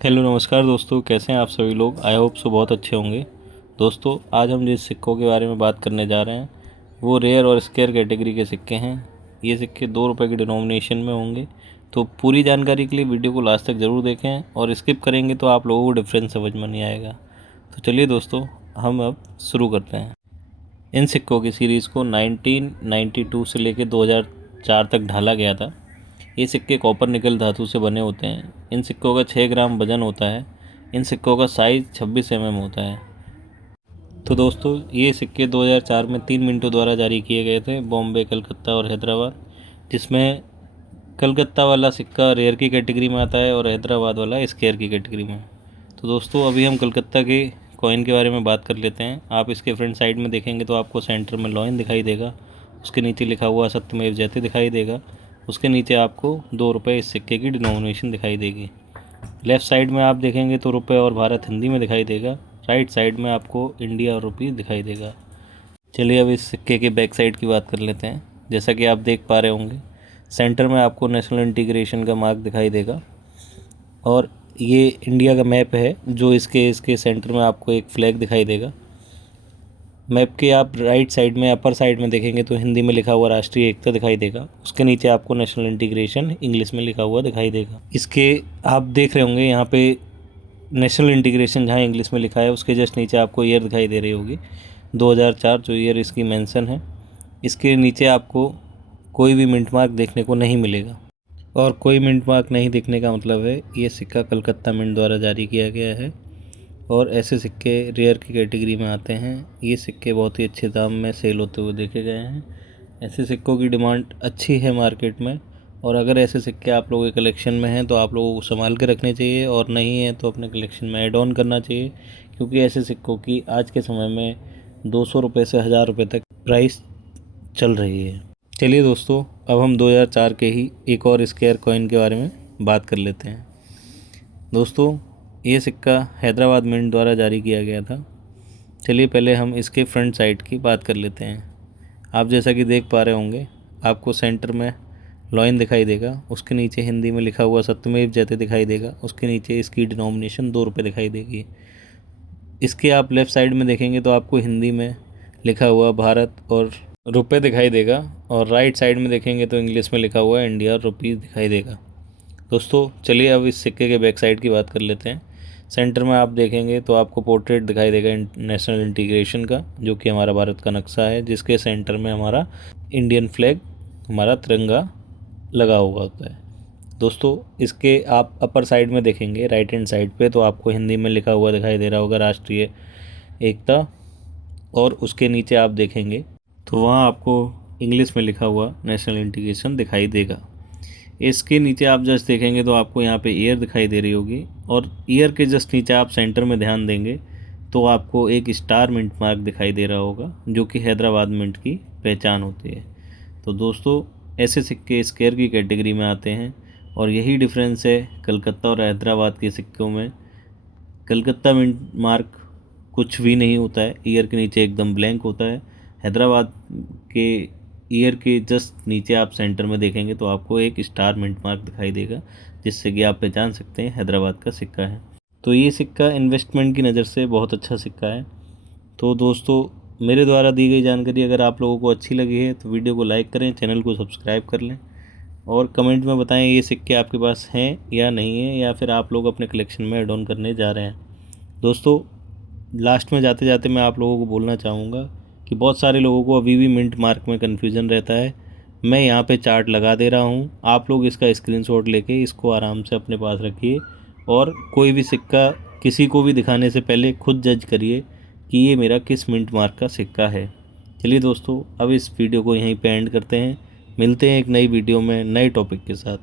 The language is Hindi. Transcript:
हेलो नमस्कार दोस्तों, कैसे हैं आप सभी लोग। आई होप सो बहुत अच्छे होंगे। दोस्तों आज हम जिस सिक्कों के बारे में बात करने जा रहे हैं वो रेयर और स्केयर कैटेगरी के सिक्के हैं। ये सिक्के 2 रुपये के डिनोमिनेशन में होंगे। तो पूरी जानकारी के लिए वीडियो को लास्ट तक ज़रूर देखें, और स्किप करेंगे तो आप लोगों को डिफरेंस समझ में नहीं आएगा। तो चलिए दोस्तों, हम अब शुरू करते हैं। इन सिक्कों की सीरीज़ को 1992 से लेकर 2004 तक ढाला गया था। ये सिक्के कॉपर निकल धातु से बने होते हैं। इन सिक्कों का 6 ग्राम वजन होता है। इन सिक्कों का साइज़ 26 mm होता है। तो दोस्तों ये सिक्के 2004 में 3 मिनटों द्वारा जारी किए गए थे, बॉम्बे, कलकत्ता और हैदराबाद, जिसमें कलकत्ता वाला सिक्का रेयर की कैटेगरी में आता है और हैदराबाद वाला स्केयर की कैटेगरी में। तो दोस्तों अभी हम कलकत्ता के कॉइन के बारे में बात कर लेते हैं। आप इसके फ्रंट साइड में देखेंगे तो आपको सेंटर में लॉइन दिखाई देगा, उसके नीचे लिखा हुआ सत्यमेव जयते दिखाई देगा, उसके नीचे आपको 2 रुपये इस सिक्के की डिनोमिनेशन दिखाई देगी। लेफ़्ट साइड में आप देखेंगे तो रुपये और भारत हिंदी में दिखाई देगा। राइट साइड में आपको इंडिया और रुपीज़ दिखाई देगा। चलिए अब इस सिक्के के बैक साइड की बात कर लेते हैं। जैसा कि आप देख पा रहे होंगे, सेंटर में आपको नेशनल इंटीग्रेशन का मार्क दिखाई देगा, और ये इंडिया का मैप है जो इसके सेंटर में आपको एक फ्लैग दिखाई देगा। मैप के आप राइट साइड में अपर साइड में देखेंगे तो हिंदी में लिखा हुआ राष्ट्रीय एकता दिखाई देगा। उसके नीचे आपको नेशनल इंटीग्रेशन इंग्लिश में लिखा हुआ दिखाई देगा। इसके आप देख रहे होंगे यहाँ पे नेशनल इंटीग्रेशन जहाँ इंग्लिश में लिखा है उसके जस्ट नीचे आपको ईयर दिखाई दे रही होगी 2004, जो ईयर इसकी मेंशन है। इसके नीचे आपको कोई भी मिंट मार्क देखने को नहीं मिलेगा, और कोई मिंट मार्क नहीं दिखने का मतलब है ये सिक्का कलकत्ता मिंट द्वारा जारी किया गया है, और ऐसे सिक्के रेयर की कैटेगरी में आते हैं। ये सिक्के बहुत ही अच्छे दाम में सेल होते हुए देखे गए हैं। ऐसे सिक्कों की डिमांड अच्छी है मार्केट में, और अगर ऐसे सिक्के आप लोगों के कलेक्शन में हैं तो आप लोगों को संभाल के रखने चाहिए, और नहीं है तो अपने कलेक्शन में ऐड ऑन करना चाहिए, क्योंकि ऐसे सिक्कों की आज के समय में 200 रुपये से 1000 रुपये तक प्राइस चल रही है। चलिए दोस्तों, अब हम 2004 के ही एक और स्केयर कॉइन के बारे में बात कर लेते हैं। दोस्तों ये सिक्का हैदराबाद मिंट द्वारा जारी किया गया था। चलिए पहले हम इसके फ्रंट साइड की बात कर लेते हैं। आप जैसा कि देख पा रहे होंगे, आपको सेंटर में लॉइन दिखाई देगा, उसके नीचे हिंदी में लिखा हुआ सत्यमेव जयते दिखाई देगा, उसके नीचे इसकी डिनोमिनेशन 2 रुपये दिखाई देगी। इसके आप लेफ़्ट साइड में देखेंगे तो आपको हिंदी में लिखा हुआ भारत और रुपये दिखाई देगा, और राइट साइड में देखेंगे तो इंग्लिश में लिखा हुआ इंडिया और रुपीज़ दिखाई देगा। दोस्तों चलिए अब इस सिक्के के बैक साइड की बात कर लेते हैं। सेंटर में आप देखेंगे तो आपको पोर्ट्रेट दिखाई देगा नेशनल इंटीग्रेशन का, जो कि हमारा भारत का नक्शा है, जिसके सेंटर में हमारा इंडियन फ्लैग, हमारा तिरंगा लगा हुआ होता है। दोस्तों इसके आप अपर साइड में देखेंगे राइट हैंड साइड पे तो आपको हिंदी में लिखा हुआ दिखाई दे रहा होगा राष्ट्रीय एकता, और उसके नीचे आप देखेंगे तो वहाँ आपको इंग्लिश में लिखा हुआ नेशनल इंटीग्रेशन दिखाई देगा। इसके नीचे आप जस्ट देखेंगे तो आपको यहाँ पे ईयर दिखाई दे रही होगी, और ईयर के जस्ट नीचे आप सेंटर में ध्यान देंगे तो आपको एक स्टार मिंट मार्क दिखाई दे रहा होगा, जो कि हैदराबाद मिंट की पहचान होती है। तो दोस्तों ऐसे सिक्के स्केयर की कैटेगरी में आते हैं, और यही डिफरेंस है कलकत्ता और हैदराबाद के सिक्कों में। कलकत्ता मिंट मार्क कुछ भी नहीं होता है, ईयर के नीचे एकदम ब्लैंक होता है। हैदराबाद के ईयर के जस्ट नीचे आप सेंटर में देखेंगे तो आपको एक स्टार मिंट मार्क दिखाई देगा, जिससे कि आप पहचान सकते हैं हैदराबाद का सिक्का है। तो ये सिक्का इन्वेस्टमेंट की नज़र से बहुत अच्छा सिक्का है। तो दोस्तों मेरे द्वारा दी गई जानकारी अगर आप लोगों को अच्छी लगी है तो वीडियो को लाइक करें, चैनल को सब्सक्राइब कर लें, और कमेंट में बताएं ये सिक्के आपके पास हैं या नहीं है, या फिर आप लोग अपने कलेक्शन में ऐड ऑन करने जा रहे हैं। दोस्तों लास्ट में जाते जाते मैं आप लोगों को बोलना चाहूँगा कि बहुत सारे लोगों को अभी भी मिंट मार्क में कन्फ्यूज़न रहता है। मैं यहाँ पे चार्ट लगा दे रहा हूँ, आप लोग इसका स्क्रीनशॉट लेके इसको आराम से अपने पास रखिए, और कोई भी सिक्का किसी को भी दिखाने से पहले खुद जज करिए कि ये मेरा किस मिंट मार्क का सिक्का है। चलिए दोस्तों अब इस वीडियो को यहीं पे एंड करते हैं। मिलते हैं एक नई वीडियो में नए टॉपिक के साथ।